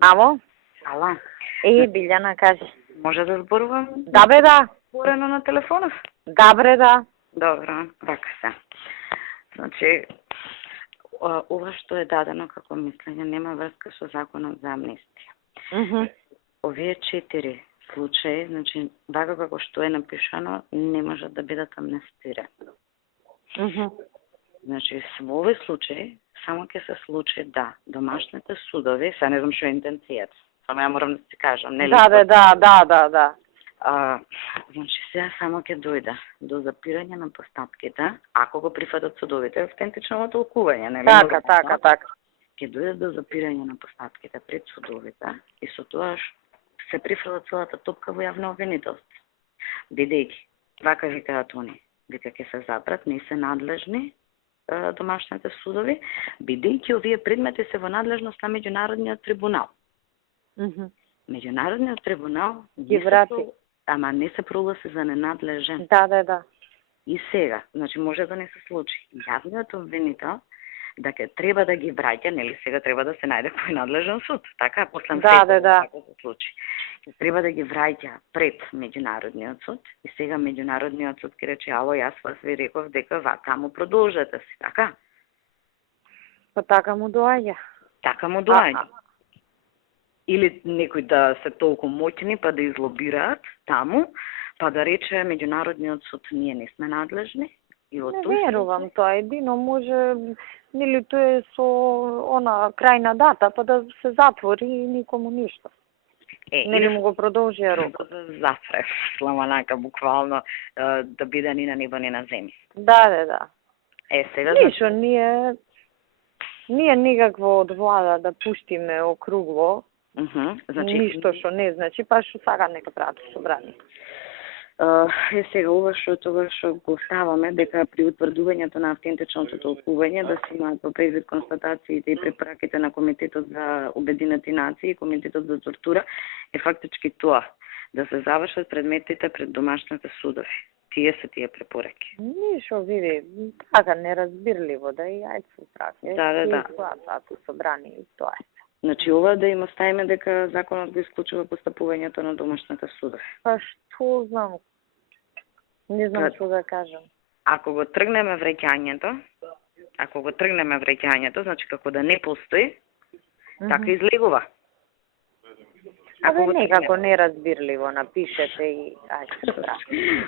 Амо? Ала, Билјана, кажи. може да зборувам Да, бе, да. порано на телефонов? Да, бре, да. Добро, вака се. Значи, ова што е дадено како мислење нема врска со законот за амнестија. Овие 4 случаи, значи, вака како што е напишано, не можат да бидат амнестирани. Значи, во овој случај, само ќе се случи да домашните судови, сега не знам што е интенцијата, само ја морам да ти кажам, нели? Да. Значи, сега само ќе дојде до запирање на постапките, ако го прифатат судовите, автентично толкување, нели? Така. Ќе дојде до запирање на постапките пред судовите и со тоа се прифрла целата топка во јавно обвинителство. Бидејќи, вака викаат они, дека ќе се забрат, не се надлежни домашните судови, бидејќи овие предмети се во надлежност на меѓународниот трибунал. Меѓународниот трибунал ги врати, ама не се прогласи за ненадлежен. Да. И сега, значи може да не се случи. Јавниот обвинител да ќе треба да ги враќа, нели сега треба да се најде кој надлежен суд, така после Да. се случи. Ќе треба да ги враќа пред меѓународниот суд и сега меѓународниот суд ќе рече: "Ало, јас вас ви реков дека вака му продолжете си", така? Па така му доаѓа. Така му доаѓа. Или некои да се толку моќни па да излобираат таму, па да рече меѓународниот суд: "Ние не сме надлежни." И од Не верувам тоа, едино може, нели тоа е со она крајна дата, па да се затвори и никому ништо. Нели му го продолжија рокот. Зафрев, сламанака, буквално, да биде ни на небо, ни на земја. Да. Сега... Ништо, ние никакво од влада да пуштиме округло, значи... ништо што не значи, па што сакат нека прават собрание. Сега ова што го ставаме, дека при утврдувањето на автентичното толкување да се имаат по предвид констатациите и препораките на Комитетот за Обединети нации и Комитетот за тортура, е фактички тоа, да се завршат предметите пред домашните судови. Тие се тие препораки. Ништо, види, така неразбирливо, да и ајде се прави. Да. Собрание и тоа е. Значи, ова да им оставиме дека законот го исклучува постапувањето на домашните судови. Па што знам? Не знам што да кажам. Ако го тргнеме враќањето, значи како да не постои, така излегува. Ако некако неразбирливо напишете и ајде се прави.